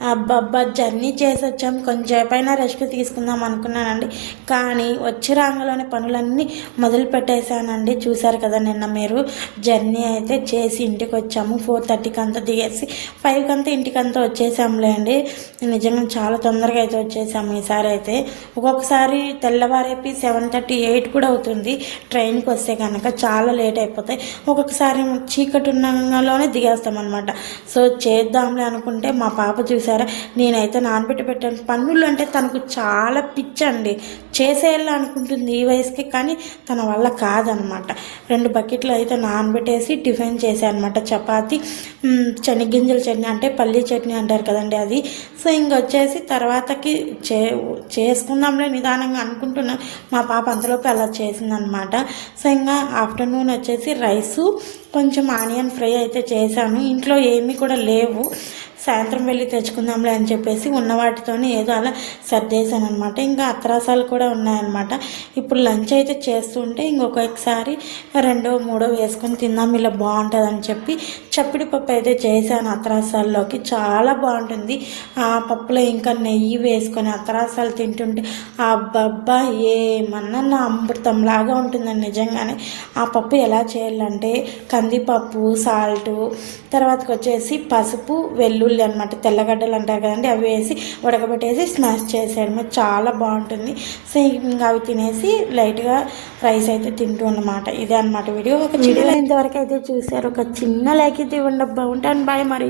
అబ్బబ్బా! Journey చేసొచ్చాం. కొంచెంసేపైనా rest తీసుకుందాం అనుకున్నానండి. కానీ వచ్చి రాంగలోనే పనులన్నీ మొదలుపెట్టేసానండి. చూసారు కదా నిన్న మీరు. జర్నీ అయితే చేసి ఇంటికొచ్చాము. 4:30కి అంతా దిగేసి 5కి అంతా ఇంటికంతా వచ్చేసాంలేండి. నిజంగా చాలా తొందరగా అయితే వచ్చేసాము ఈసారి అయితే. ఒక్కొక్కసారి తెల్లవారేపి 7:30, 8 కూడా అవుతుంది ట్రైన్కి వస్తే కనుక. చాలా లేట్ అయిపోతాయి. ఒక్కొక్కసారి చీకటి ఉన్నంగానే దిగేస్తామన్నమాట. సో చేద్దాంలే అనుకుంటే మా పాప చూసారా, నేనైతే నానబెట్టి పెట్టాను. పన్నులు అంటే తనకు చాలా పిచ్చండి. చేసేయాలి అనుకుంటుంది ఈ వయసుకి, కానీ తన వల్ల కాదనమాట. 2 బకెట్లు అయితే నానబెట్టేసి టిఫిన్ చేశాను అనమాట. చపాతి, శనగ్గింజల చట్నీ అంటే పల్లీ చట్నీ అంటారు కదండి అది. సో ఇంకొచ్చేసి తర్వాతకి చేసుకుందాంలే నిదానంగా అనుకుంటున్నాను. మా పాప అంతలోపు అలా చేసిందనమాట. సో ఇంకా ఆఫ్టర్నూన్ వచ్చేసి రైసు, కొంచెం ఆనియన్ ఫ్రై అయితే చేశాను. ఇంట్లో ఏమీ కూడా లేవు, సాయంత్రం వెళ్ళి తెచ్చుకుందాంలే అని చెప్పేసి ఉన్న వాటితోనే ఏదో అలా సర్దేశాను అనమాట. ఇంకా అత్రాసాలు కూడా ఉన్నాయన్నమాట. ఇప్పుడు లంచ్ అయితే చేస్తుంటే ఇంకొకసారి 2, 3 వేసుకొని తిందాం, ఇలా బాగుంటుందని చెప్పి చప్పిడి పప్పు అయితే చేశాను అత్రాసాల్లోకి. చాలా బాగుంటుంది. ఆ పప్పులో ఇంకా నెయ్యి వేసుకొని అత్రాసాలు తింటుంటే అబ్బబ్బా ఏమన్నా నా అమృతంలాగా ఉంటుందండి నిజంగానే. ఆ పప్పు ఎలా చేయాలంటే కందిపప్పు, సాల్టు, తర్వాతకి వచ్చేసి పసుపు, వెల్లుల్లి అనమాట, తెల్లగడ్డలు అంటారు కదండి, అవి వేసి ఉడకబెట్టేసి స్మాష్ చేసేయడమే. చాలా బాగుంటుంది. సో ఇంకా అవి తినేసి లైట్గా రైస్ అయితే తింటూ అన్నమాట. ఇదే అనమాట వీడియో. ఒక వీడియో ఇంతవరకు అయితే చూసారు. ఒక చిన్న లైక్ అయితే ఇవ్వండి. ఉంటాను, బాయ్ మరి.